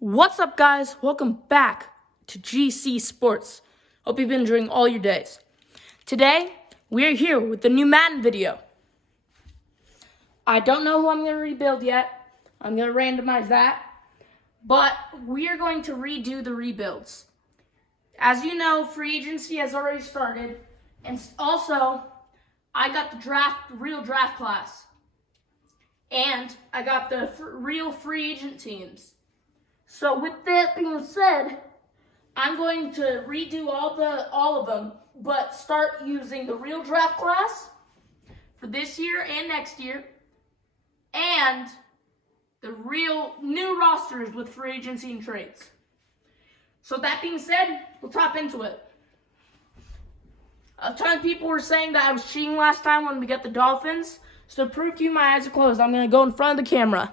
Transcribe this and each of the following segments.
What's up, guys? Welcome back to GC Sports. Hope you've been enjoying all your days. Today, we're here with the new Madden video. I don't know who I'm going to rebuild yet. I'm going to randomize that. But we are going to redo the rebuilds. As you know, free agency has already started. And also, I got the real draft class. And I got the real free agent teams. So with that being said, I'm going to redo all of them, but start using the real draft class for this year and next year, and the real new rosters with free agency and trades. So that being said, we'll top into it. A ton of people were saying that I was cheating last time when we got the Dolphins. So to prove to you my eyes are closed, I'm going to go in front of the camera.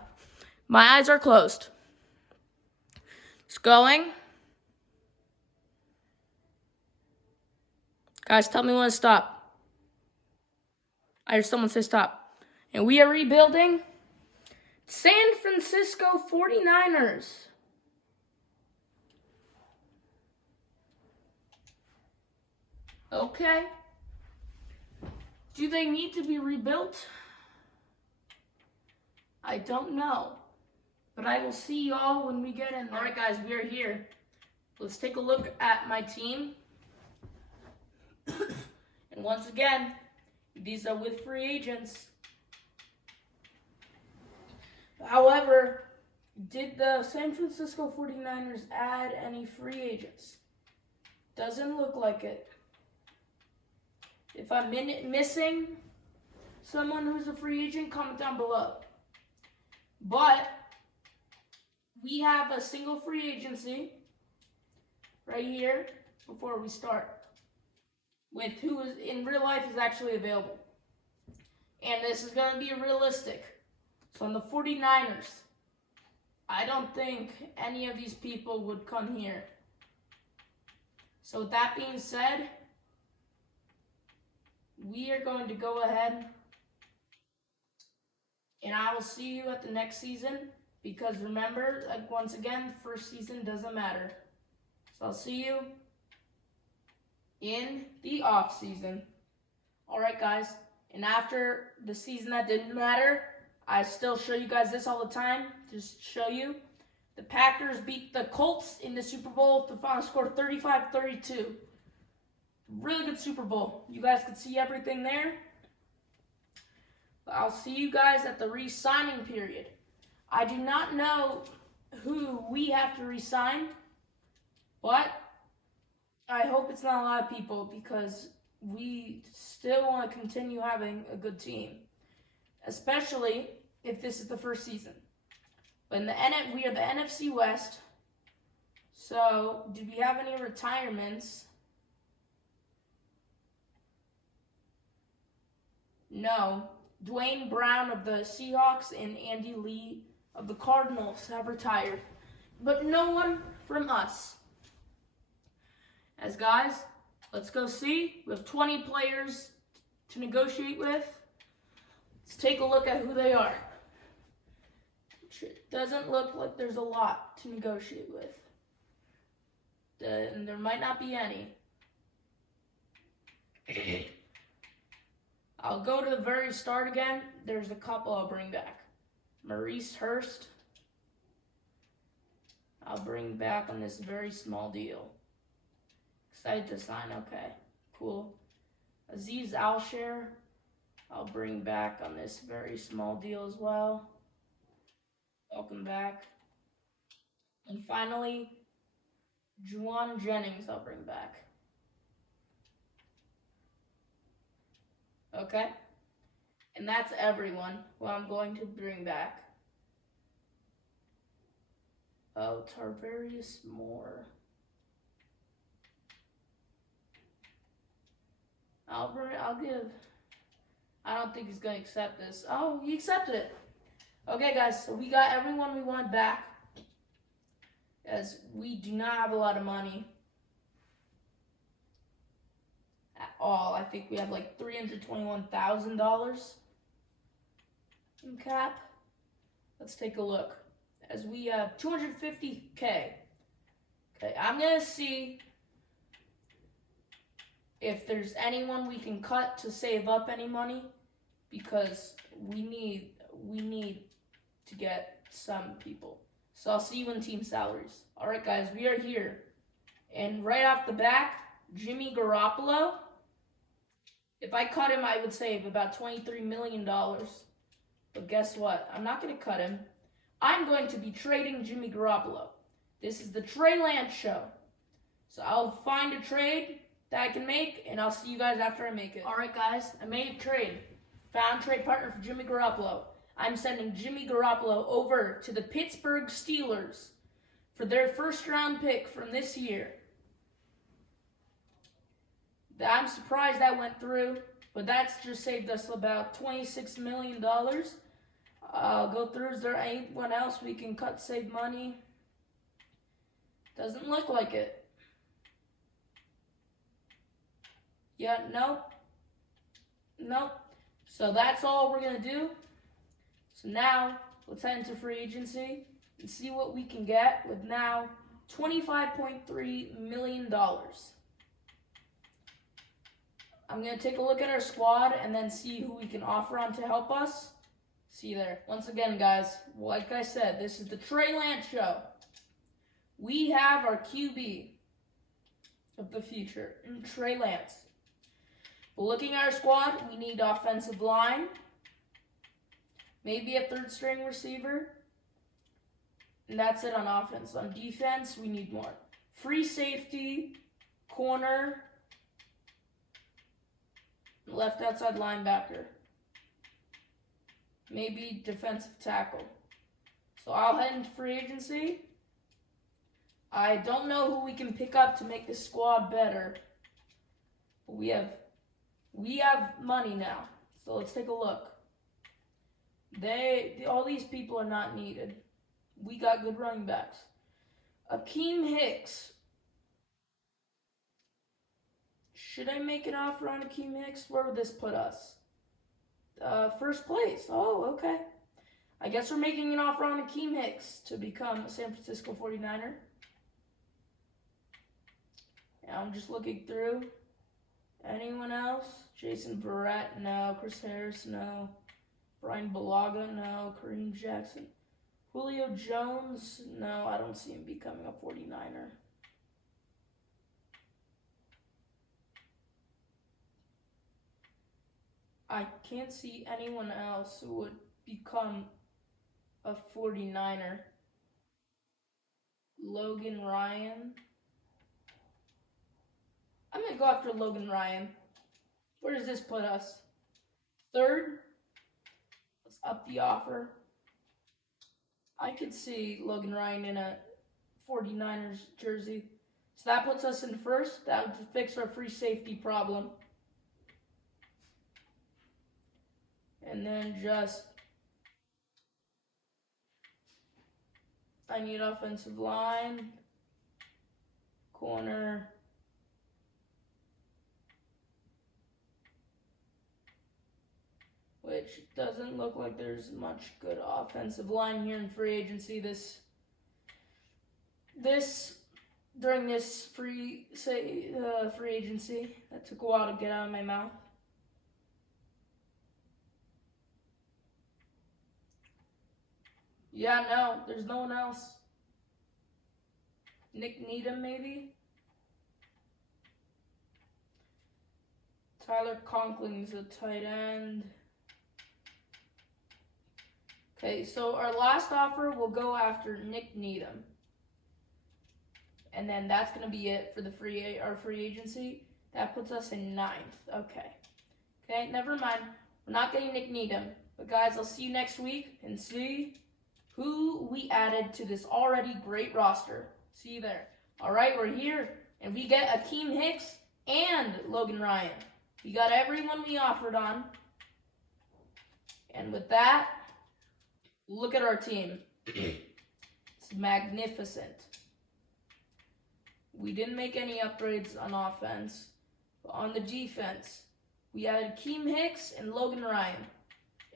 My eyes are closed. It's going. Guys, tell me when to stop. I heard someone say stop. And we are rebuilding San Francisco 49ers. Okay. Do they need to be rebuilt? I don't know. But I will see y'all when we get in there. All right, guys, we are here. Let's take a look at my team. And once again, these are with free agents. However, did the San Francisco 49ers add any free agents? Doesn't look like it. If I'm missing someone who's a free agent, comment down below. But we have a single free agency right here before we start with who is in real life is actually available. And this is going to be realistic. So on the 49ers, I don't think any of these people would come here. So with that being said, we are going to go ahead and I will see you at the next season. Because remember, like once again, first season doesn't matter. So I'll see you in the off season. All right, guys. And after the season that didn't matter, I still show you guys this all the time. Just show you. The Packers beat the Colts in the Super Bowl. The final score 35-32. Really good Super Bowl. You guys can see everything there. But I'll see you guys at the re-signing period. I do not know who we have to re-sign, but I hope it's not a lot of people because we still want to continue having a good team, especially if this is the first season. But we are the NFC West, so did we have any retirements? No. Dwayne Brown of the Seahawks and Andy Lee of the Cardinals have retired, but no one from us. As guys, let's go see. We have 20 players to negotiate with. Let's take a look at who they are. It doesn't look like there's a lot to negotiate with. And there might not be any. I'll go to the very start again. There's a couple I'll bring back. Maurice Hurst, I'll bring back on this very small deal. Excited to sign, okay, cool. Aziz Alshare, I'll bring back on this very small deal as well. Welcome back. And finally, Juwan Jennings, I'll bring back. Okay? And that's everyone who I'm going to bring back. Oh, Tarvarius Moore. I'll give. I don't think he's going to accept this. Oh, he accepted it. Okay, guys, so we got everyone we want back. As we do not have a lot of money at all. I think we have like $321,000 in cap. Let's take a look as we have 250K. Okay, I'm gonna see if there's anyone we can cut to save up any money, because we need to get some people. So I'll see you in team salaries. All right, guys, we are here, and right off the back, Jimmy Garoppolo. If I cut him, I would save about $23 million. But guess what? I'm not going to cut him. I'm going to be trading Jimmy Garoppolo. This is the Trey Lance show. So I'll find a trade that I can make, and I'll see you guys after I make it. All right, guys, I made a trade. Found a trade partner for Jimmy Garoppolo. I'm sending Jimmy Garoppolo over to the Pittsburgh Steelers for their first-round pick from this year. I'm surprised that went through, but that's just saved us about $26 million. I'll go through. Is there anyone else we can cut to save money? Doesn't look like it. Yeah, nope. So that's all we're going to do. So now, let's head into free agency and see what we can get with now $25.3 million. I'm going to take a look at our squad and then see who we can offer on to help us. See you there. Once again, guys, like I said, this is the Trey Lance show. We have our QB of the future in Trey Lance. But looking at our squad, we need offensive line, maybe a third-string receiver, and that's it on offense. On defense, we need more. Free safety, corner, left outside linebacker, maybe defensive tackle. So I'll head into free agency. I don't know who we can pick up to make this squad better. But we have money now, so let's take a look. All these people are not needed. We got good running backs. Akeem Hicks. Should I make an offer on Akeem Hicks? Where would this put us? First place. Oh, okay. I guess we're making an offer on Akeem Hicks to become a San Francisco 49er. And I'm just looking through. Anyone else? Jason Verrett, no. Chris Harris, no. Brian Balaga, no. Kareem Jackson. Julio Jones, no. I don't see him becoming a 49er. I can't see anyone else who would become a 49er. Logan Ryan. I'm going to go after Logan Ryan. Where does this put us? Third? Let's up the offer. I could see Logan Ryan in a 49ers jersey. So that puts us in first. That would fix our free safety problem. And then I need offensive line, corner, which doesn't look like there's much good offensive line here in free agency. During this free agency, that took a while to get out of my mouth. Yeah, no, there's no one else. Nick Needham, maybe? Tyler Conkling's a tight end. Okay, so our last offer will go after Nick Needham. And then that's going to be it for the our free agency. That puts us in 9th. Okay, never mind. We're not getting Nick Needham. But guys, I'll see you next week and see who we added to this already great roster. See you there. All right, we're here, and we get Akeem Hicks and Logan Ryan. We got everyone we offered on. And with that, look at our team. It's magnificent. We didn't make any upgrades on offense. But on the defense, we added Akeem Hicks and Logan Ryan.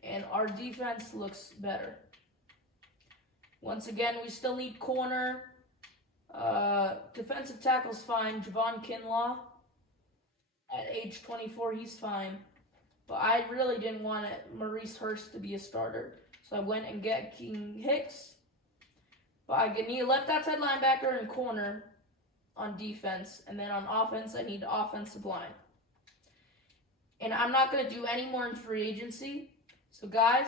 And our defense looks better. Once again, we still need corner. Defensive tackle's fine. Javon Kinlaw. At age 24, he's fine. But I really didn't want Maurice Hurst to be a starter. So I went and get King Hicks. But I need a left outside linebacker and corner on defense. And then on offense, I need offensive line. And I'm not going to do any more in free agency. So guys,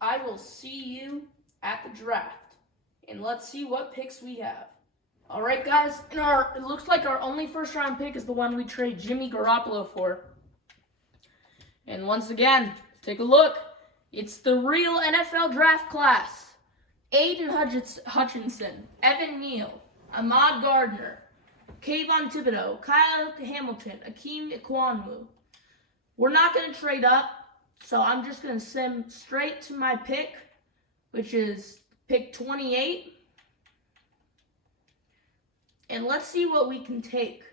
I will see you at the draft. And let's see what picks we have. All right, guys. It looks like our only first-round pick is the one we trade Jimmy Garoppolo for. And once again, take a look. It's the real NFL draft class. Aiden Hutchinson, Evan Neal, Ahmad Gardner, Kayvon Thibodeau, Kyle Hamilton, Akeem Ikwonu. We're not going to trade up, so I'm just going to send straight to my pick, which is pick 28. And let's see what we can take.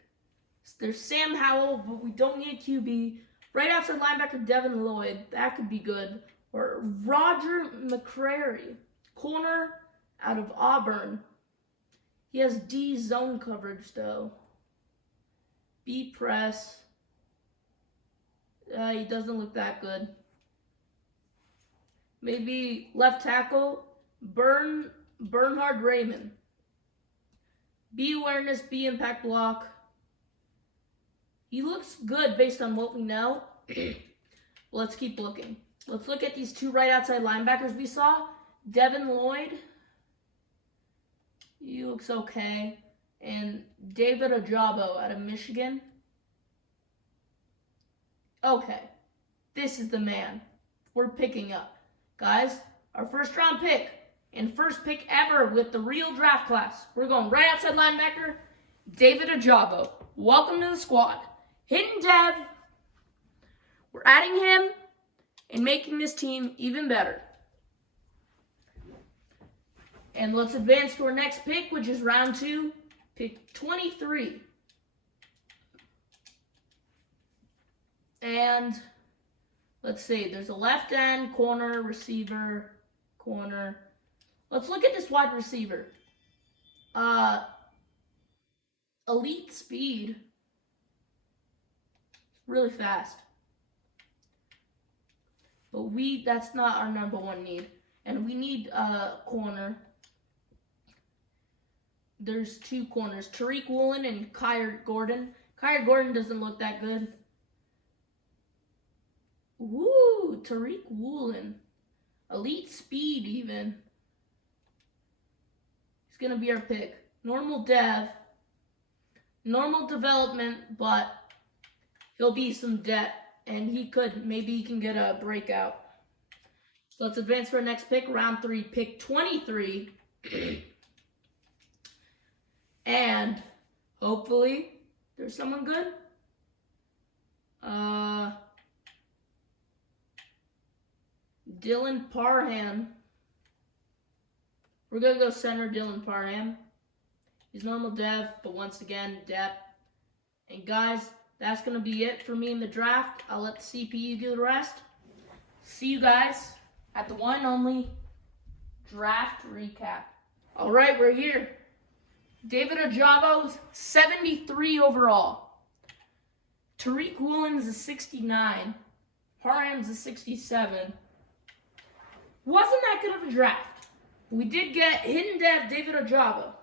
There's Sam Howell, but we don't need a QB. Right outside linebacker, Devin Lloyd. That could be good. Or Roger McCrary, corner out of Auburn. He has D zone coverage, though. B press. He doesn't look that good. Maybe left tackle, Bernhard Raymond. B awareness, B impact block. He looks good based on what we know. Let's keep looking. Let's look at these two right outside linebackers we saw. Devin Lloyd. He looks okay. And David Ojabo out of Michigan. Okay. This is the man we're picking up. Guys, our first round pick. And first pick ever with the real draft class. We're going right outside linebacker, David Ojabo. Welcome to the squad. Hidden Dev. We're adding him and making this team even better. And let's advance to our next pick, which is round 2, pick 23. And let's see, there's a left end, corner, receiver, corner. Let's look at this wide receiver. Elite speed. Really fast. But that's not our number one need. And we need a corner. There's two corners. Tariq Woolen and Kyard Gordon. Kyard Gordon doesn't look that good. Woo, Tariq Woolen. Elite speed even. He's going to be our pick. Normal dev. Normal development, but he'll be some debt. And maybe he can get a breakout. So let's advance for our next pick. Round 3, pick 23. And hopefully there's someone good. Dylan Parham. We're going to go center Dylan Parham. He's normal dev, but once again, depth. And guys, that's going to be it for me in the draft. I'll let the CPU do the rest. See you guys at the one and only draft recap. All right, we're here. David Ojabo's 73 overall. Tariq Woolen's a 69. Parham's a 67. Wasn't that good of a draft. We did get hidden dev David Ojabo.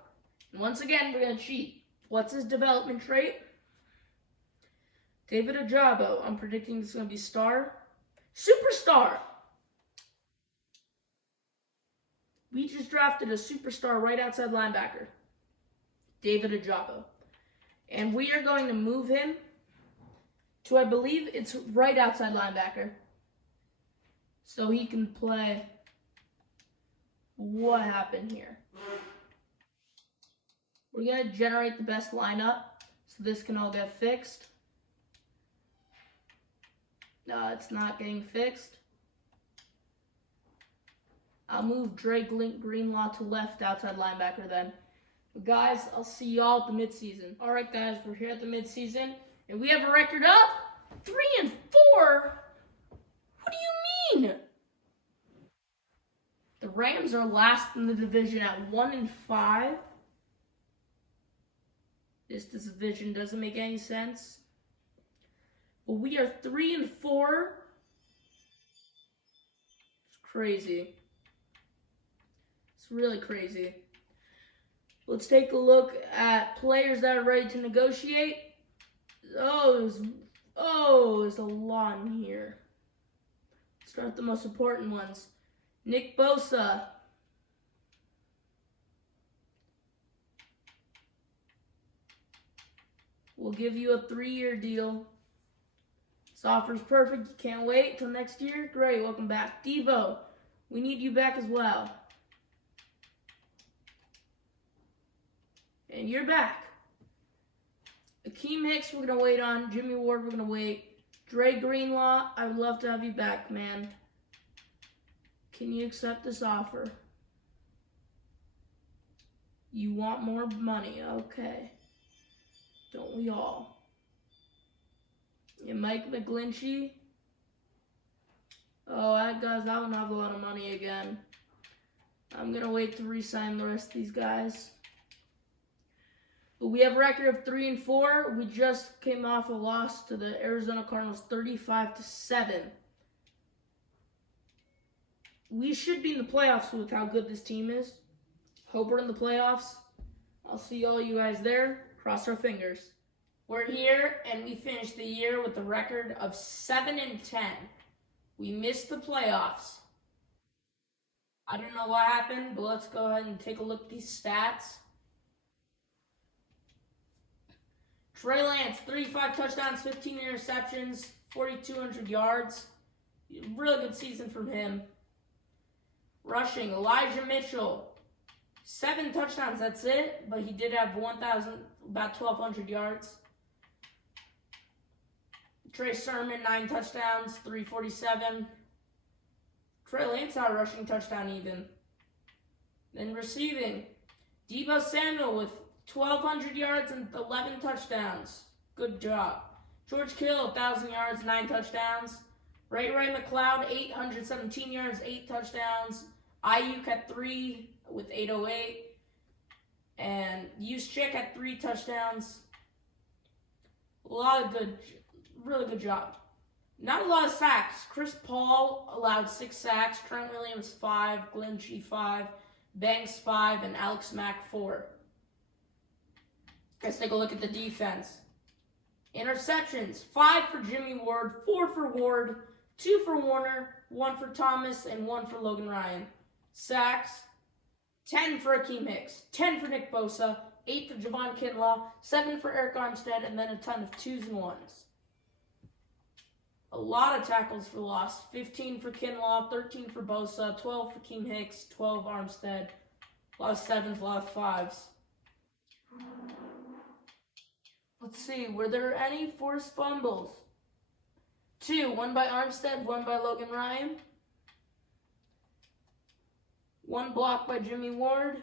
And once again, we're going to cheat. What's his development trait? David Ojabo. I'm predicting this is going to be star. Superstar. We just drafted a superstar right outside linebacker. David Ojabo. And we are going to move him to, I believe it's right outside linebacker. So he can play. What happened here? We're going to generate the best lineup so this can all get fixed. No, it's not getting fixed. I'll move Drake Greenlaw to left outside linebacker then. But guys, I'll see y'all at the midseason. All right, guys, we're here at the midseason, and we have a record of 3-4. What do you mean? The Rams are last in the division at 1-5. This division doesn't make any sense. But we are 3-4. It's crazy. It's really crazy. Let's take a look at players that are ready to negotiate. There's a lot in here. Let's start with the most important ones. Nick Bosa. We'll give you a 3-year deal. This offer's perfect. You can't wait till next year? Great, welcome back. Debo, we need you back as well. And you're back. Akeem Hicks, we're going to wait on. Jimmy Ward, we're going to wait. Dre Greenlaw, I would love to have you back, man. Can you accept this offer? You want more money? Okay. Don't we all? And Mike McGlinchey. Oh, guys, I don't have a lot of money again. I'm going to wait to re-sign the rest of these guys. But we have a record of 3-4. We just came off a loss to the Arizona Cardinals 35-7. We should be in the playoffs with how good this team is. Hope we're in the playoffs. I'll see all you guys there. Cross our fingers. We're here, and we finished the year with a record of 7-10. We missed the playoffs. I don't know what happened, but let's go ahead and take a look at these stats. Trey Lance, 35 touchdowns, 15 interceptions, 4,200 yards. Really good season from him. Rushing, Elijah Mitchell, 7 touchdowns, that's it, but he did have about 1,200 yards. Trey Sermon, 9 touchdowns, 347. Trey Lance had a rushing touchdown even. Then receiving, Deebo Samuel with 1,200 yards and 11 touchdowns. Good job. George Kittle, 1,000 yards, 9 touchdowns. Ray McLeod, 817 yards, 8 touchdowns. Ayuk had 3 with 808. And Juszczyk had 3 touchdowns. A lot of really good job. Not a lot of sacks. Chris Paul allowed 6 sacks. Trent Williams 5, Glinchey 5, Banks 5, and Alex Mack 4. Let's take a look at the defense. Interceptions, 5 for Jimmy Ward, 4 for Ward, 2 for Warner, 1 for Thomas, and 1 for Logan Ryan. Sacks, 10 for Akeem Hicks, 10 for Nick Bosa, 8 for Javon Kinlaw, 7 for Eric Armstead, and then a ton of 2s and 1s. A lot of tackles for loss, 15 for Kinlaw, 13 for Bosa, 12 for Akeem Hicks, 12 Armstead, a lot of 7s, a lot of 5s. Let's see, were there any forced fumbles? 2, 1 by Armstead, 1 by Logan Ryan. 1 block by Jimmy Ward,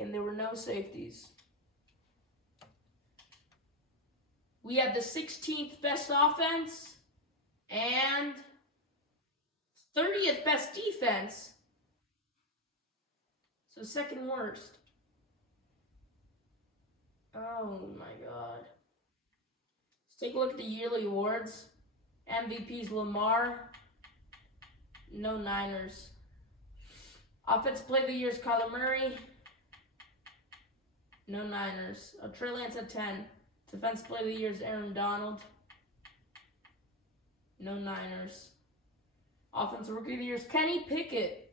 and there were no safeties. We had the 16th best offense and 30th best defense. So second worst. Oh my God. Let's take a look at the yearly awards. MVP's Lamar. No Niners. Offensive Player of the Year is Kyler Murray. No Niners. Trey Lance at 10. Defensive Player of the Year is Aaron Donald. No Niners. Offensive Rookie of the Year is Kenny Pickett.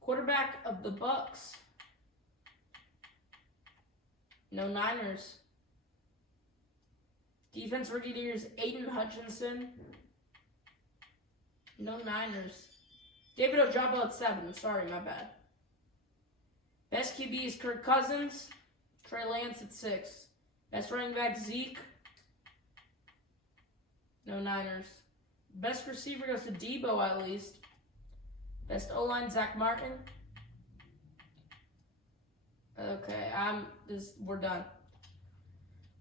Quarterback of the Bucks. No Niners. Defense Rookie of the Year is Aiden Hutchinson. No Niners. David Ojabo at 7. Sorry, my bad. Best QB is Kirk Cousins. Trey Lance at 6. Best running back, Zeke. No Niners. Best receiver goes to Debo at least. Best O-line, Zach Martin. Okay, we're done.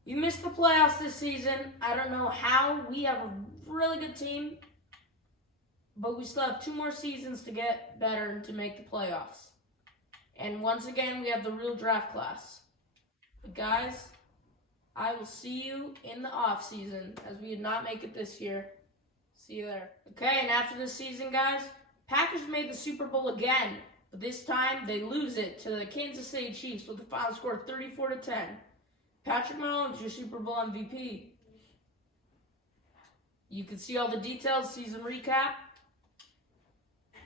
We missed the playoffs. playoffs this season. I don't know how. We have a really good team. but we still have 2 more seasons to get better and to make the playoffs. And once again, we have the real draft class. But guys, I will see you in the off season, as we did not make it this year. See you there. Okay, and after this season, guys, Packers made the Super Bowl again, but this time they lose it to the Kansas City Chiefs with a final score of 34-10. Patrick Mahomes, your Super Bowl MVP. You can see all the details, season recap.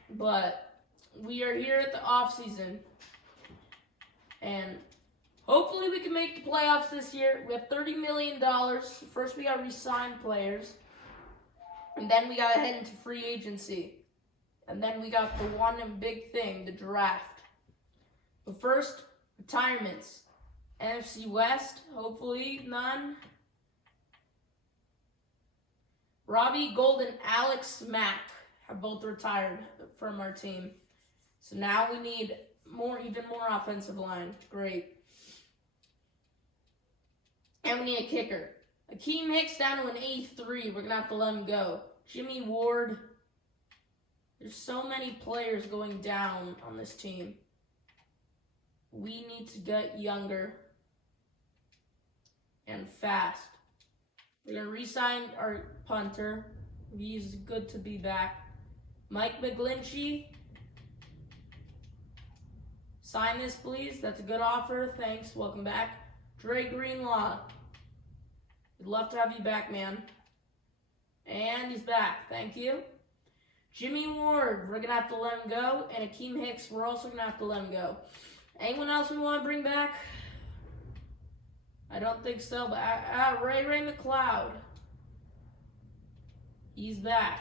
But we are here at the off season, and hopefully we can make the playoffs this year. We have $30 million. First, we got to re-sign players, and then we got to head into free agency. And then we got the one and big thing, the draft. But first, retirements. NFC West, hopefully none. Robbie Gould and Alex Mack have both retired from our team. So now we need even more offensive line. Great. And we need a kicker. Akeem Hicks down to an 83. We're going to have to let him go. Jimmy Ward. There's so many players going down on this team. We need to get younger and fast. We're going to re-sign our punter. He's good to be back. Mike McGlinchey. Sign this, please. That's a good offer. Thanks. Welcome back. Dre Greenlaw. We'd love to have you back, man. And he's back. Thank you. Jimmy Ward. We're going to have to let him go. And Akeem Hicks. We're also going to have to let him go. Anyone else we want to bring back? I don't think so, but Ray McLeod. He's back.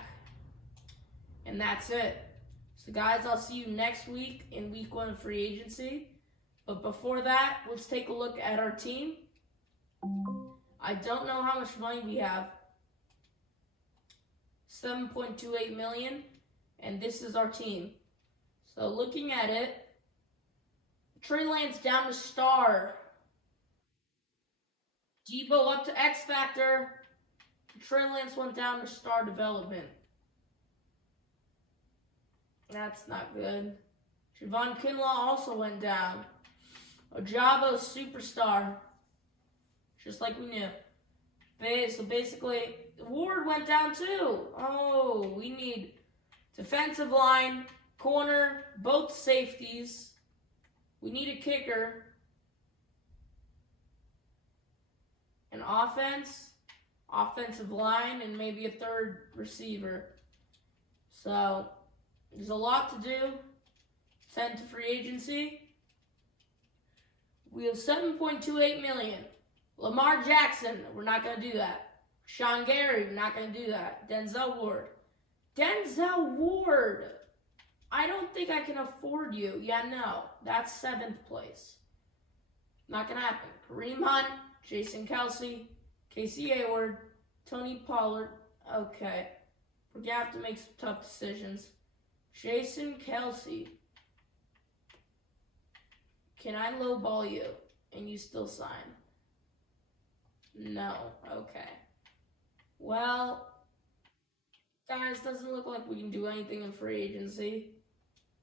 And that's it. So guys, I'll see you next week in week 1 of free agency. But before that, let's take a look at our team. I don't know how much money we have. $7.28 million. And this is our team. So looking at it, Trey Lance down to star. Debo up to X Factor. Trey Lance went down to star development. That's not good. Javon Kinlaw also went down. Ojabo superstar. Just like we knew. So basically, Ward went down too. Oh, we need defensive line, corner, both safeties. We need a kicker. An offense, offensive line, and maybe a third receiver. So, there's a lot to do. Send to free agency. We have $7.28 million. Lamar Jackson, we're not going to do that. Sean Gary, we're not going to do that. Denzel Ward. Denzel Ward! I don't think I can afford you. Yeah, no. That's 7th place. Not going to happen. Kareem Hunt, Jason Kelsey, Casey Hayward, Tony Pollard. Okay. We're going to have to make some tough decisions. Jason Kelsey. Can I lowball you and you still sign? No. Okay. Well, guys, doesn't look like we can do anything in free agency.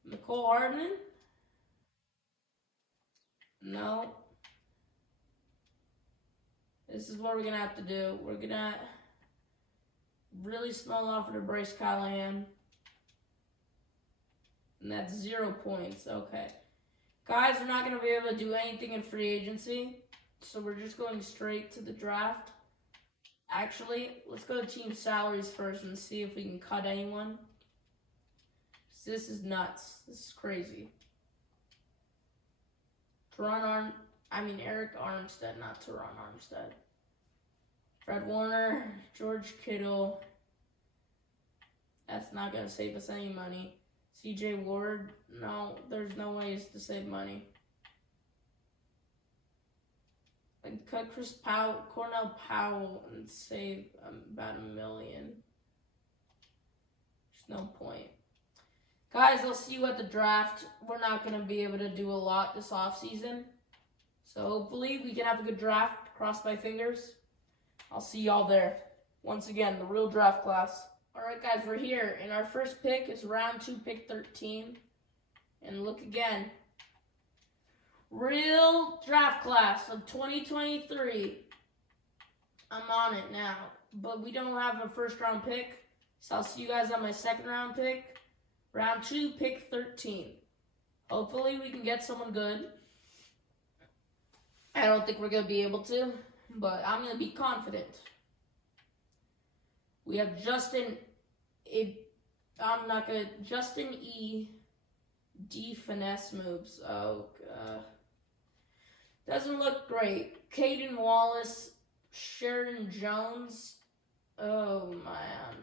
Nicole Hardman? No. This is what we're going to have to do. We're going to really small offer to Bryce Callahan. And that's 0 points. Okay. Guys, we're not going to be able to do anything in free agency. So we're just going straight to the draft. Actually, let's go to team salaries first and see if we can cut anyone. This is nuts. This is crazy. Eric Armstead, not Teron Armstead. Fred Warner, George Kittle. That's not going to save us any money. CJ Ward, no, there's no ways to save money. I'd cut Cornell Powell and save about $1 million. There's no point. Guys, I'll see you at the draft. We're not going to be able to do a lot this offseason. So hopefully we can have a good draft. Cross my fingers. I'll see y'all there. Once again, the real draft class. Alright guys, we're here. And our first pick is round 2, pick 13. And look again. Real draft class of 2023. I'm on it now. But we don't have a first round pick. So I'll see you guys on my second round pick. Round 2, pick 13. Hopefully we can get someone good. I don't think we're going to be able to. But I'm going to be confident. We have Justin E. D finesse moves. Oh, God. Doesn't look great. Caden Wallace, Sheridan Jones. Oh, man.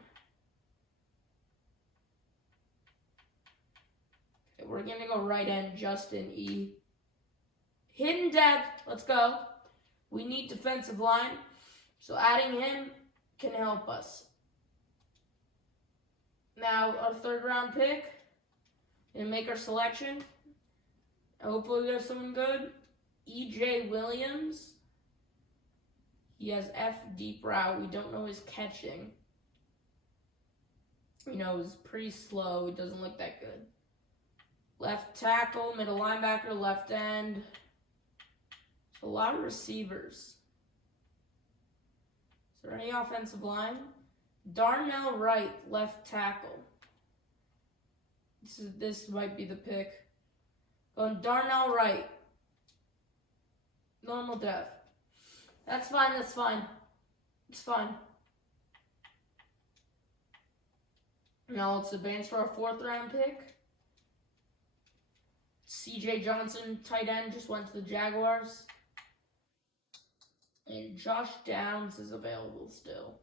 Okay, we're going to go right end, Justin E. Hidden depth. Let's go. We need defensive line. So adding him can help us. Now, our third round pick. And make our selection. Hopefully we have someone good. E.J. Williams. He has F deep route. We don't know his catching. You know, he's pretty slow. He doesn't look that good. Left tackle, middle linebacker, left end. A lot of receivers. Is there any offensive line? Darnell Wright, left tackle. This might be the pick. Going Darnell Wright. Normal depth. That's fine, that's fine. It's fine. Now let's advance for our fourth round pick. C.J. Johnson, tight end, just went to the Jaguars. And Josh Downs is available still.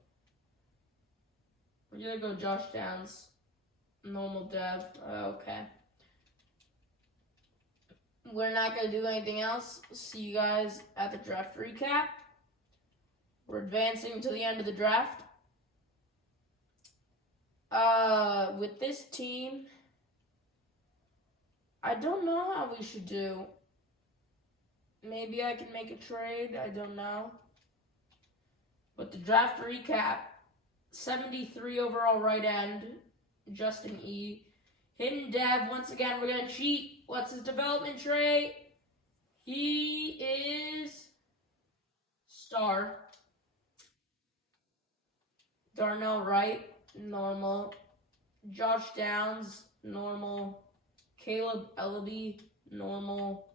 We're gonna go Josh Downs. Normal depth. Okay. We're not going to do anything else. See you guys at the draft recap. We're advancing to the end of the draft. With this team, I don't know how we should do. Maybe I can make a trade. I don't know. But the draft recap, 73 overall right end. Justin E. Hidden dev. Once again, we're going to cheat. What's his development trait? He is star. Darnell Wright, normal. Josh Downs, normal. Caleb Ellaby, normal.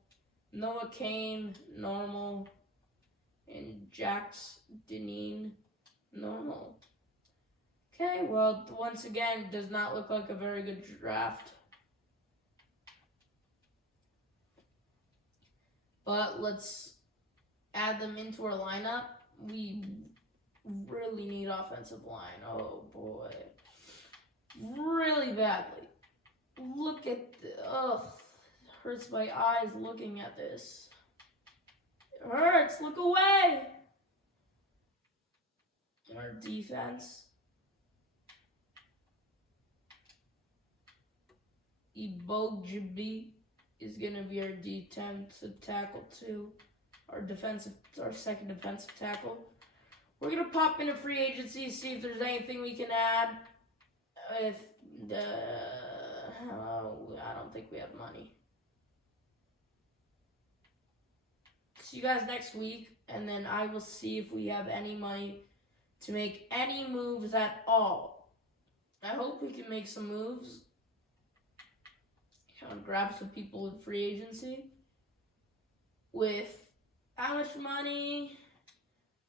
Noah Kane, normal. And Jax Deneen, normal. Okay, well, once again, does not look like a very good draft. But let's add them into our lineup. We really need offensive line. Oh, boy. Really badly. Look at ugh. It hurts my eyes looking at this. It hurts. Look away. And our defense. Ibogjibi is gonna be our defensive tackle too. Our second defensive tackle. We're gonna pop into free agency, see if there's anything we can add. If I don't think we have money. See you guys next week, and then I will see if we have any money to make any moves at all. I hope we can make some moves. Kind of grab some people in free agency. With how much money?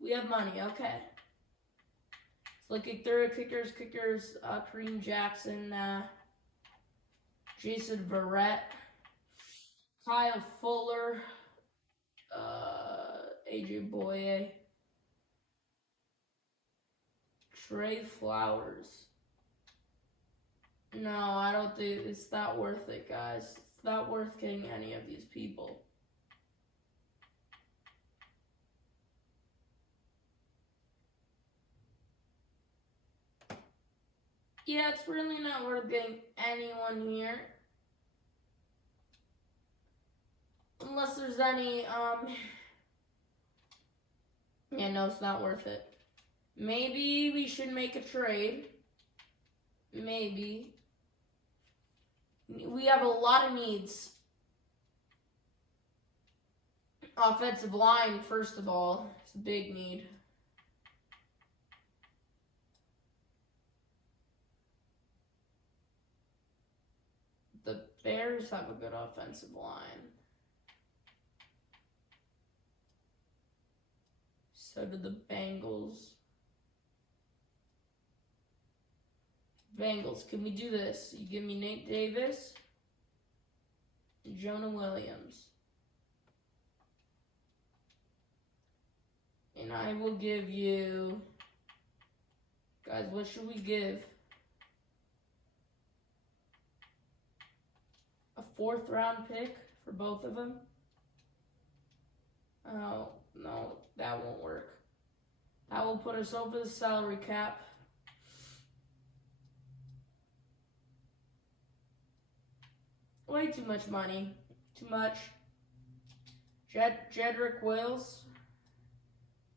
We have money, okay. Let's look at third kickers, Kareem Jackson, Jason Verrett, Kyle Fuller, AJ Boye, Trey Flowers. No, I don't think it's not worth it, guys. It's not worth getting any of these people. Yeah, it's really not worth getting anyone here. Unless there's any, yeah, no, it's not worth it. Maybe we should make a trade. Maybe. We have a lot of needs. Offensive line, first of all, it's a big need. The Bears have a good offensive line. So do the Bengals. Bengals, can we do this? You give me Nate Davis and Jonah Williams. And I will give you, guys, what should we give? A 4th round pick for both of them? Oh, no, that won't work. That will put us over the salary cap. Way too much money. Too much. Jedrick Wills.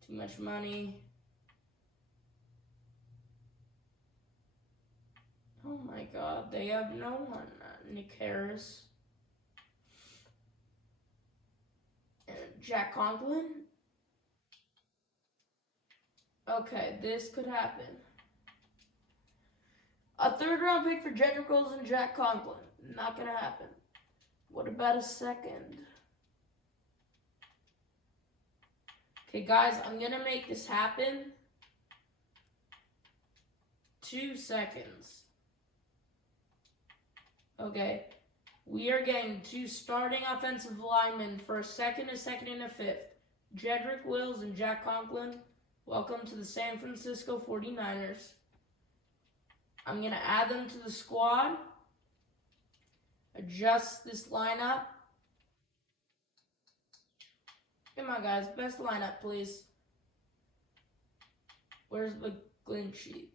Too much money. Oh my god, they have no one. Nick Harris. And Jack Conklin. Okay, this could happen. A 3rd round pick for Jedrick Wills and Jack Conklin. Not gonna happen. What about a 2nd? Okay, guys, I'm gonna make this happen. 2 seconds. Okay, we are getting 2 starting offensive linemen for a 2nd, a 2nd, and a 5th. Jedrick Wills and Jack Conklin. Welcome to the San Francisco 49ers. I'm gonna add them to the squad. Adjust this lineup. Come on, guys. Best lineup, please. Where's the glint sheet?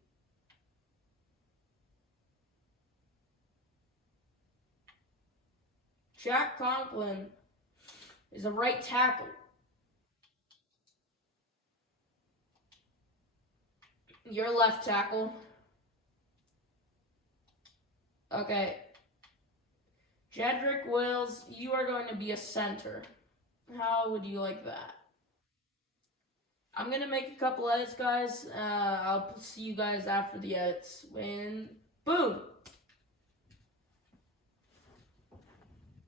Jack Conklin is a right tackle. You're left tackle. Okay. Jedrick Wills, you are going to be a center. How would you like that? I'm going to make a couple edits, guys. I'll see you guys after the edits. When, boom!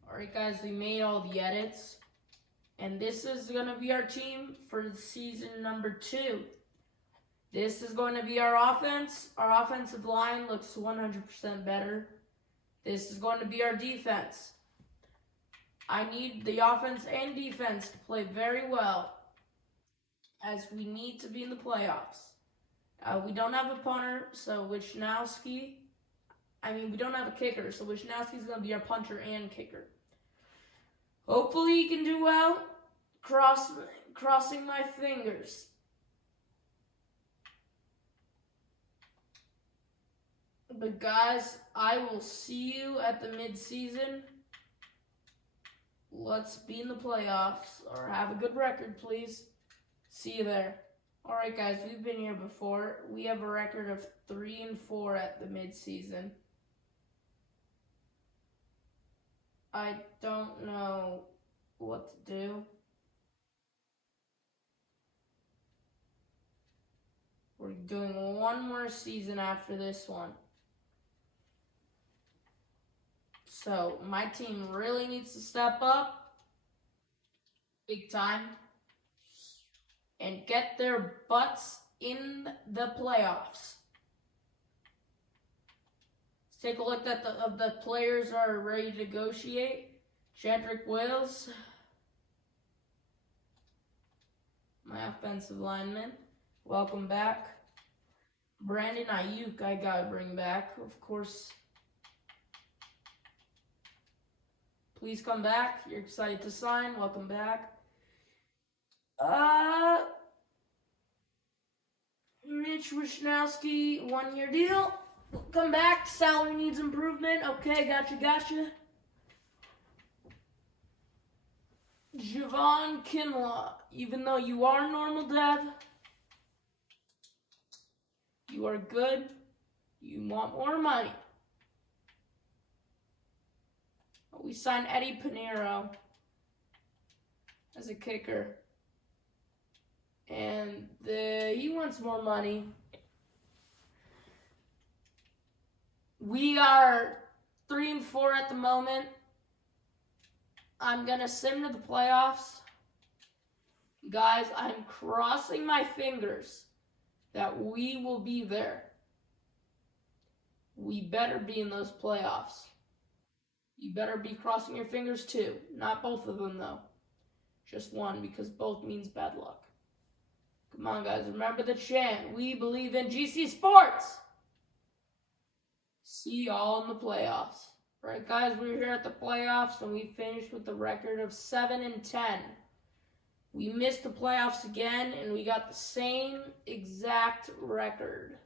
Alright, guys, we made all the edits. And this is going to be our team for season number 2. This is going to be our offense. Our offensive line looks 100% better. This is going to be our defense. I need the offense and defense to play very well, as we need to be in the playoffs. We don't have a punter, so we don't have a kicker, so Wisnowski's going to be our punter and kicker. Hopefully he can do well. Crossing my fingers. But guys, I will see you at the midseason. Let's be in the playoffs, or have a good record, please. See you there. Alright guys, we've been here before. We have a record of 3-4 at the midseason. I don't know what to do. We're doing one more season after this one. So, my team really needs to step up, big time, and get their butts in the playoffs. Let's take a look at the players are ready to negotiate. Jedrick Wills, my offensive lineman, welcome back. Brandon Ayuk, I gotta bring back, of course. Please come back. You're excited to sign. Welcome back. Mitch Wisnowski, 1-year deal. Come back. Salary needs improvement. Okay, gotcha. Javon Kinlaw, even though you are normal dev, you are good. You want more money. We signed Eddie Pinheiro as a kicker. And he wants more money. We are 3-4 at the moment. I'm going to sim to the playoffs. Guys, I'm crossing my fingers that we will be there. We better be in those playoffs. You better be crossing your fingers too. Not both of them though. Just one, because both means bad luck. Come on guys, remember the chant. We believe in GC Sports. See y'all in the playoffs. Right guys, we're here at the playoffs and we finished with a record of 7-10. We missed the playoffs again and we got the same exact record.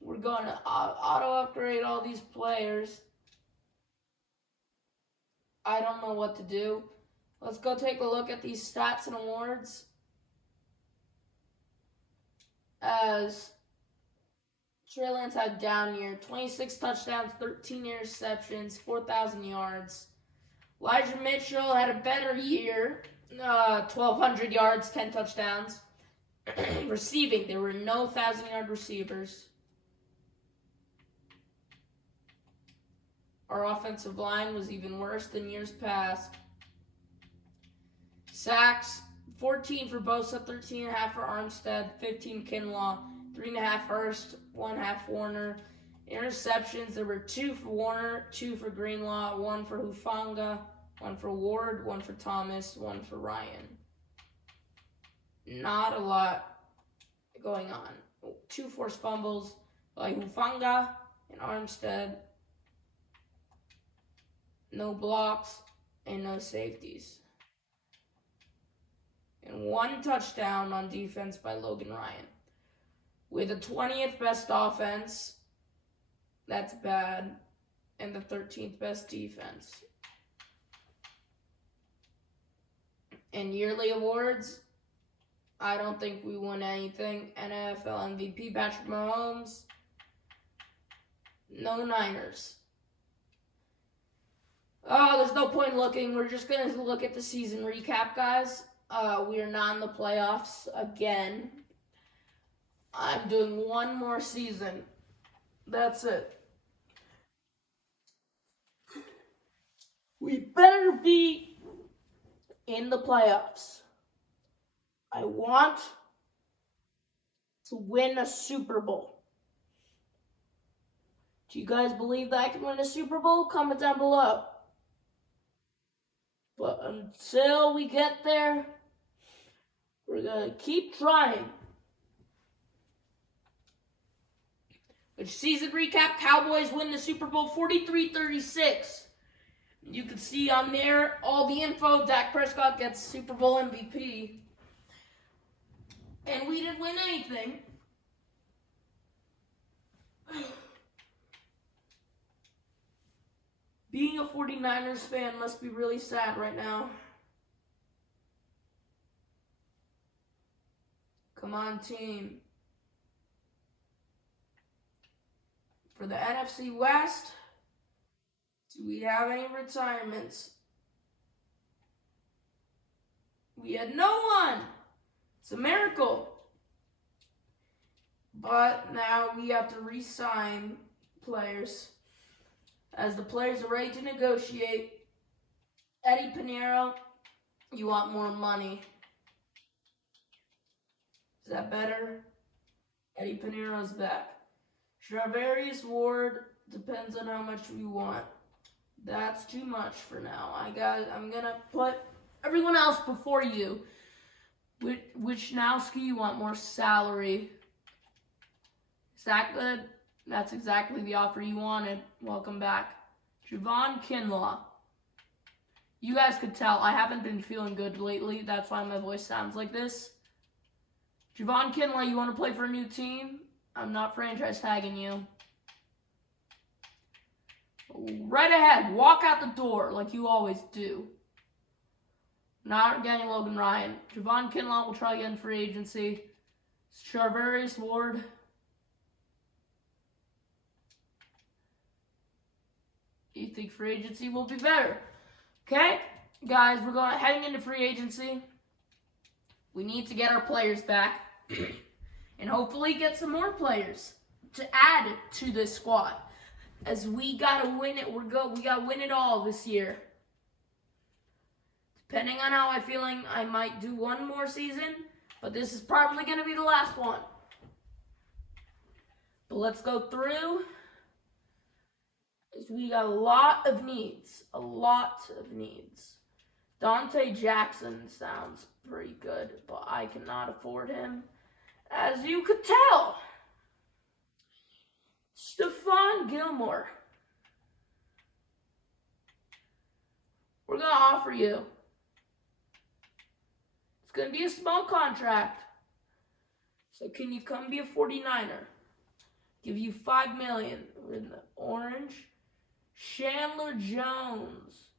We're going to auto upgrade all these players. I don't know what to do. Let's go take a look at these stats and awards. As Trey Lance had a down year, 26 touchdowns, 13 interceptions, 4,000 yards. Elijah Mitchell had a better year, 1,200 yards, 10 touchdowns. Receiving, there were no 1,000-yard receivers. Our offensive line was even worse than years past. Sacks, 14 for Bosa, 13.5 for Armstead, 15 Kinlaw, 3.5 Hurst, 1.5 Warner. Interceptions, there were 2 for Warner, 2 for Greenlaw, 1 for Hufanga, 1 for Ward, 1 for Thomas, 1 for Ryan. Not a lot going on. 2 forced fumbles by Hufanga and Armstead. No blocks and no safeties. And 1 touchdown on defense by Logan Ryan. With the 20th best offense, that's bad, and the 13th best defense. And yearly awards, I don't think we won anything. NFL MVP, Patrick Mahomes. No Niners. Oh, there's no point looking. We're just going to look at the season recap, guys. We are not in the playoffs again. I'm doing 1 more season. That's it. We better be in the playoffs. I want to win a Super Bowl. Do you guys believe that I can win a Super Bowl? Comment down below. But until we get there, we're going to keep trying. Which season recap, Cowboys win the Super Bowl 43-36. You can see on there all the info. Dak Prescott gets Super Bowl MVP. And we didn't win anything. Being a 49ers fan must be really sad right now. Come on, team. For the NFC West, do we have any retirements? We had no one. It's a miracle. But now we have to re-sign players. As the players are ready to negotiate, Eddie Pinheiro, you want more money. Is that better? Eddie Pinheiro's back. Charvarius Ward, depends on how much we want. That's too much for now. I'm gonna put everyone else before you. Which Nowski, you want more salary. Is that good? That's exactly the offer you wanted. Welcome back. Javon Kinlaw. You guys could tell I haven't been feeling good lately. That's why my voice sounds like this. Javon Kinlaw, you want to play for a new team? I'm not franchise tagging you. Right ahead. Walk out the door like you always do. Not getting Logan Ryan. Javon Kinlaw will try again for agency. Charvarius Ward. Do you think free agency will be better? Okay, guys, we're heading into free agency. We need to get our players back and hopefully get some more players to add to this squad. As we gotta win it, we gotta win it all this year. Depending on how I'm feeling, I might do one more season, but this is probably gonna be the last one. But let's go through. We got a lot of needs. A lot of needs. Dante Jackson sounds pretty good, but I cannot afford him. As you could tell. Stephon Gilmore. We're going to offer you. It's going to be a small contract. So can you come be a 49er? Give you $5 million in the orange. Chandler Jones.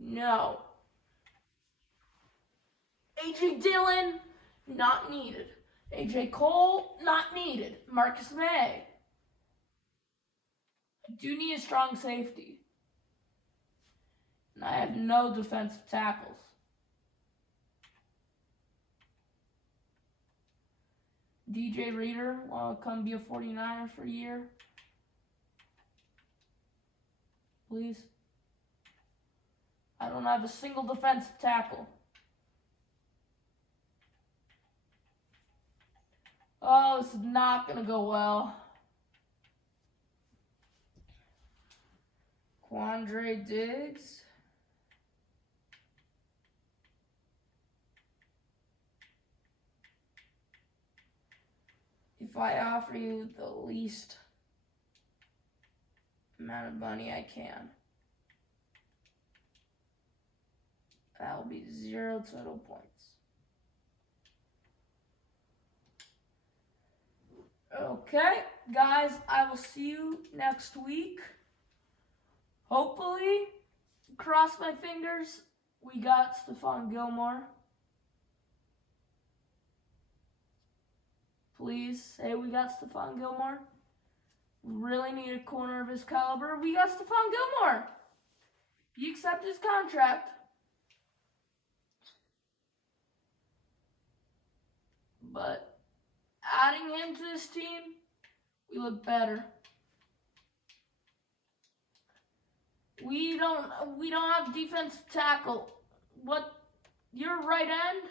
No. A.J. Dillon, not needed. A.J. Cole, not needed. Marcus May. I do need a strong safety. And I have no defensive tackles. DJ Reader, want to come be a 49er for a year? Please. I don't have a single defensive tackle. Oh, this is not going to go well. Quandre Diggs. If I offer you the least amount of money I can, that will be 0 total points. Okay, guys, I will see you next week. Hopefully, cross my fingers, we got Stephon Gilmore. Please say we got Stephon Gilmore. We really need a corner of his caliber. We got Stephon Gilmore. You accept his contract. But adding him to this team, we look better. We don't have defensive tackle. What? Your right end?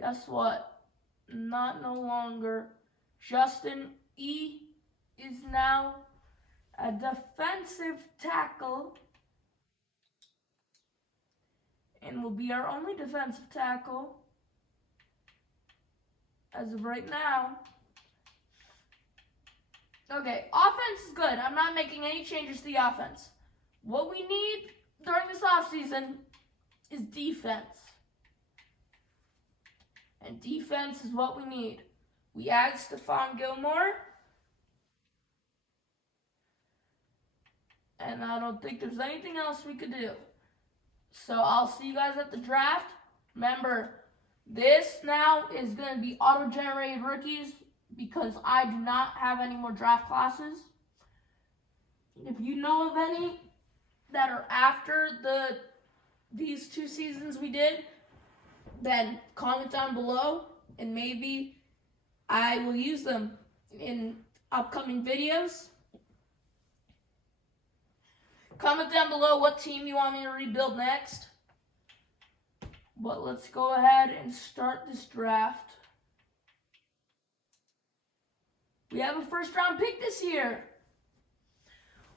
Guess what? No longer. Justin E is now a defensive tackle and will be our only defensive tackle as of right now. Okay, offense is good. I'm not making any changes to the offense. What we need during this offseason is defense. And defense is what we need. We add Stephon Gilmore. And I don't think there's anything else we could do. So I'll see you guys at the draft. Remember, this now is going to be auto-generated rookies because I do not have any more draft classes. If you know of any that are after these 2 seasons we did, then comment down below and maybe I will use them in upcoming videos. Comment down below what team you want me to rebuild next. But let's go ahead and start this draft. We have a first-round pick this year.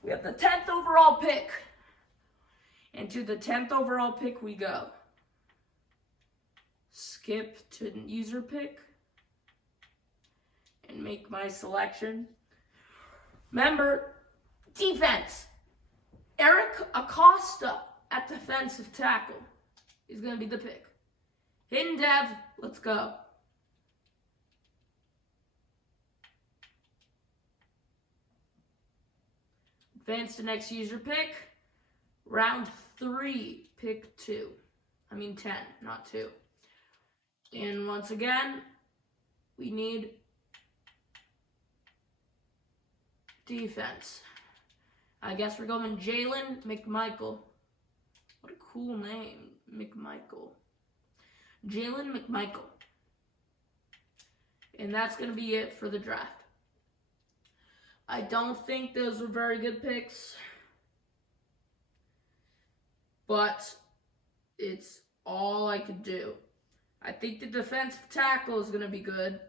We have the 10th overall pick. And to the 10th overall pick we go. Skip to user pick. And make my selection. Remember, defense. Eric Acosta at defensive tackle is going to be the pick. Hidden Dev, let's go. Advance to next user pick. Round 3, pick 2. I mean 10, not 2. And once again, we need Defense. I guess we're going Jalen McMichael. What a cool name, McMichael. Jalen McMichael. And that's going to be it for the draft. I don't think those were very good picks. But it's all I could do. I think the defensive tackle is going to be good.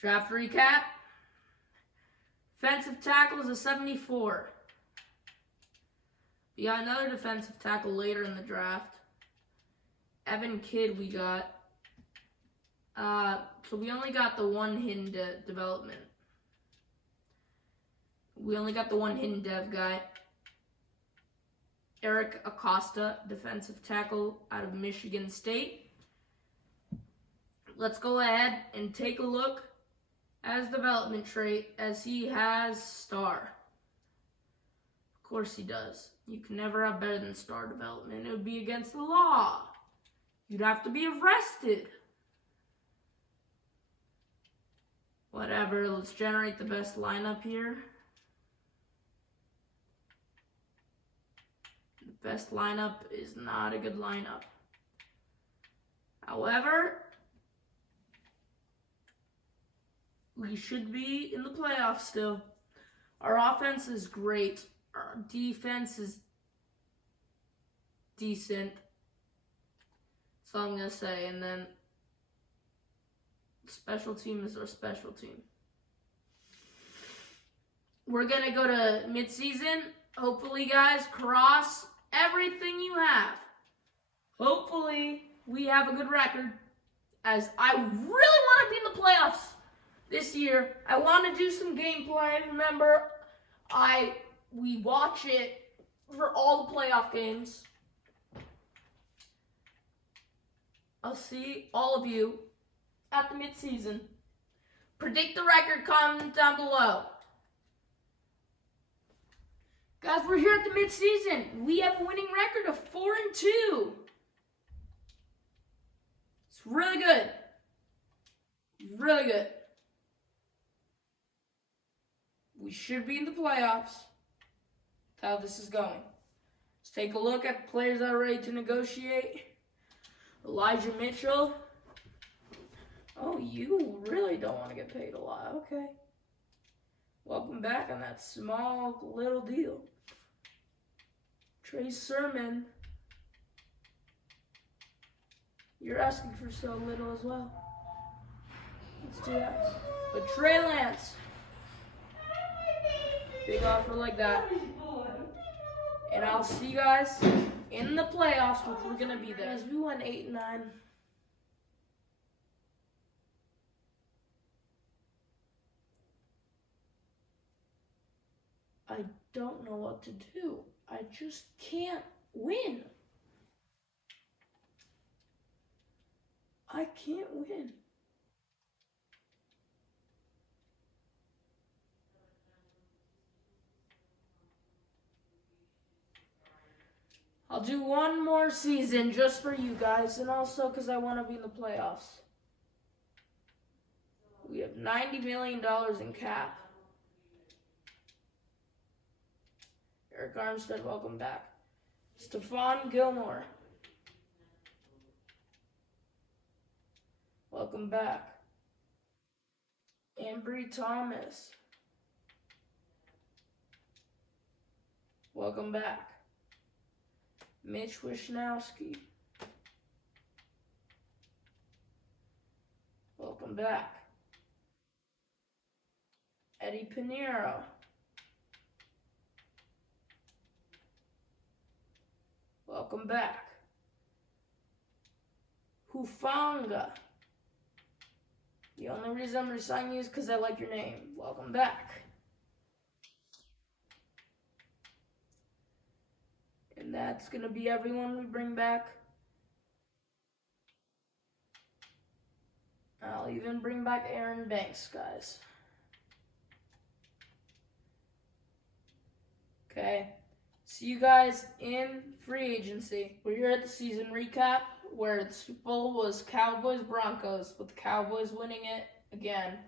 Draft recap. Defensive tackle is a 74. We got another defensive tackle later in the draft. Evan Kidd we got. So we only got the one hidden development. We only got the one hidden dev guy. Eric Acosta, defensive tackle out of Michigan State. Let's go ahead and take a look at his development trait, as he has star. Of course he does. You can never have better than star development. It would be against the law. You'd have to be arrested. Whatever, let's generate the best lineup here. The best lineup is not a good lineup. However, we should be in the playoffs still. Our offense is great. Our defense is decent. That's all I'm going to say. And then special team is our special team. We're going to go to midseason. Hopefully, guys, cross everything you have. Hopefully, we have a good record, as I really want to be in the playoffs this year. I want to do some gameplay. Remember, we watch it for all the playoff games. I'll see all of you at the midseason. Predict the record, comment down below. Guys, we're here at the midseason. We have a winning record of 4-2. It's really good. Really good. We should be in the playoffs. That's how this is going. Let's take a look at the players that are ready to negotiate. Elijah Mitchell. Oh, you really don't want to get paid a lot. Okay. Welcome back on that small little deal. Trey Sermon. You're asking for so little as well. Let's do that. But Trey Lance. Big offer like that. And I'll see you guys in the playoffs, which we're going to be there. As we went 8-9. I don't know what to do. I just can't win. I can't win. I'll do one more season just for you guys, and also because I want to be in the playoffs. We have $90 million in cap. Eric Armstead, welcome back. Stephon Gilmore. Welcome back. Ambry Thomas. Welcome back. Mitch Wishnowski. Welcome back. Eddie Pinheiro. Welcome back. Hufanga. The only reason I'm resigning you is because I like your name. Welcome back. And that's going to be everyone we bring back. I'll even bring back Aaron Banks, guys. Okay. See you guys in free agency. We're here at the season recap, where the Super Bowl was Cowboys-Broncos, with the Cowboys winning it again.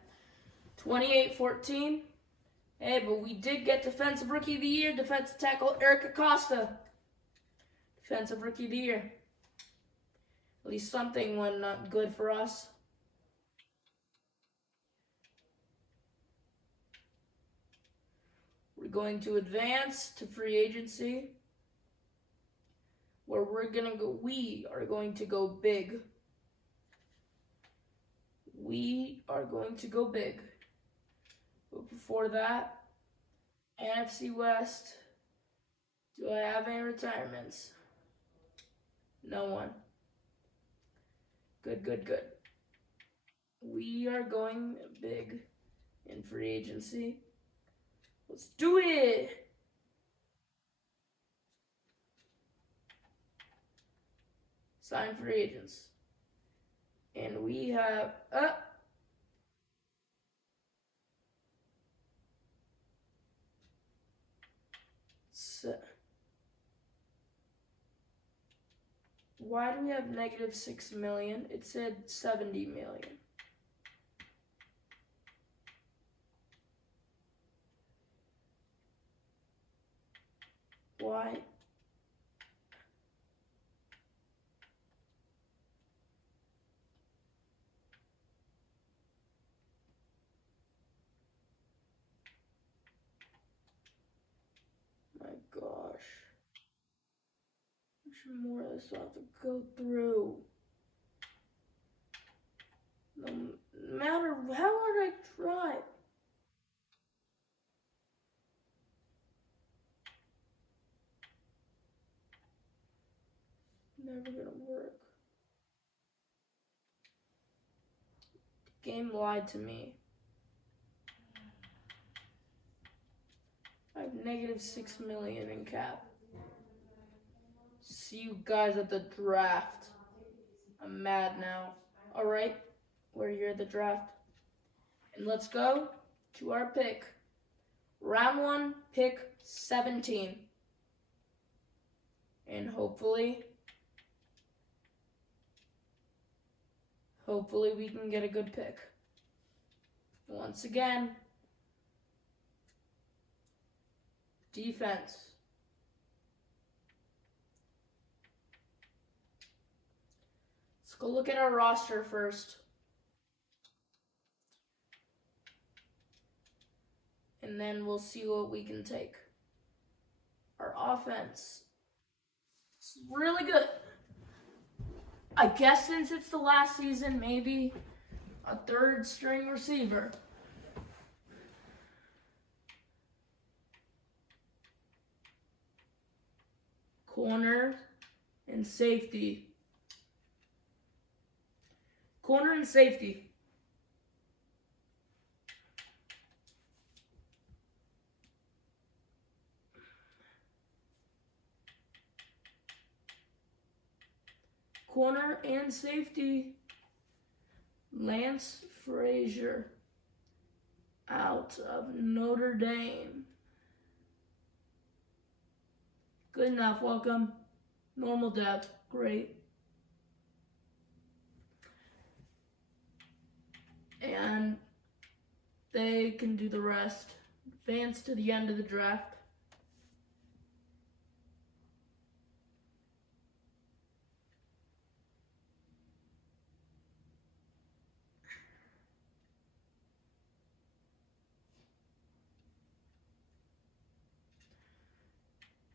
28-14. Hey, but we did get Defensive Rookie of the Year, defensive tackle Eric Acosta. Defensive Rookie of the Year. At least something went not good for us. We're going to advance to free agency, where we are going to go big. We are going to go big. But before that, NFC West. Do I have any retirements? No one. Good, good, good. We are going big in free agency. Let's do it! Sign free agents. And we have why do we have negative 6 million? It said 70 million. Why? My gosh. More of this will have to go through. No matter how hard I try. Never gonna work. The game lied to me. I have negative 6 million in cap. See you guys at the draft. I'm mad now. Alright, we're here at the draft. And let's go to our pick. Round 1, pick 17. And hopefully we can get a good pick. Once again, defense. Let's go look at our roster first. And then we'll see what we can take. Our offense is really good. I guess since it's the last season, maybe a third string receiver. Corner and safety. Corner and safety. Corner and safety. Lance Frazier out of Notre Dame. Good enough, welcome. Normal depth, great. And they can do the rest. Advance to the end of the draft.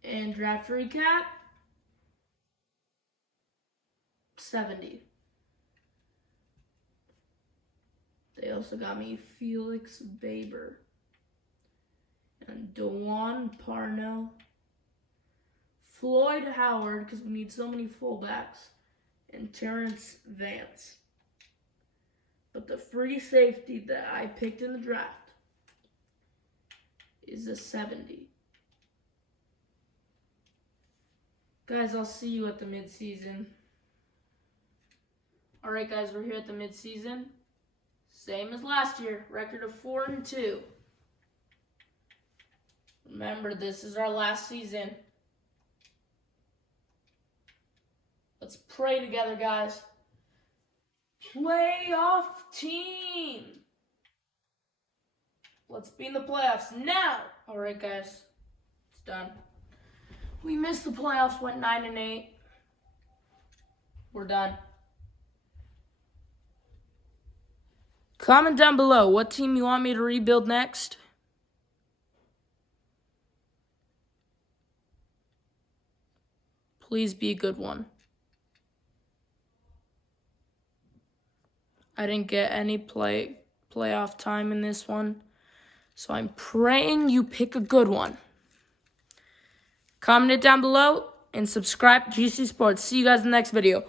And draft recap, 70. They also got me Felix Baber and Dewan Parnell, Floyd Howard, because we need so many fullbacks, and Terrence Vance. But the free safety that I picked in the draft is a 70. Guys, I'll see you at the midseason. Alright guys, we're here at the midseason. Same as last year, record of 4-2. Remember, this is our last season. Let's pray together, guys. Playoff team. Let's be in the playoffs now. All right, guys. It's done. We missed the playoffs, went 9-8. We're done. Comment down below what team you want me to rebuild next. Please be a good one. I didn't get any playoff time in this one, so I'm praying you pick a good one. Comment it down below and subscribe to GC Sports. See you guys in the next video.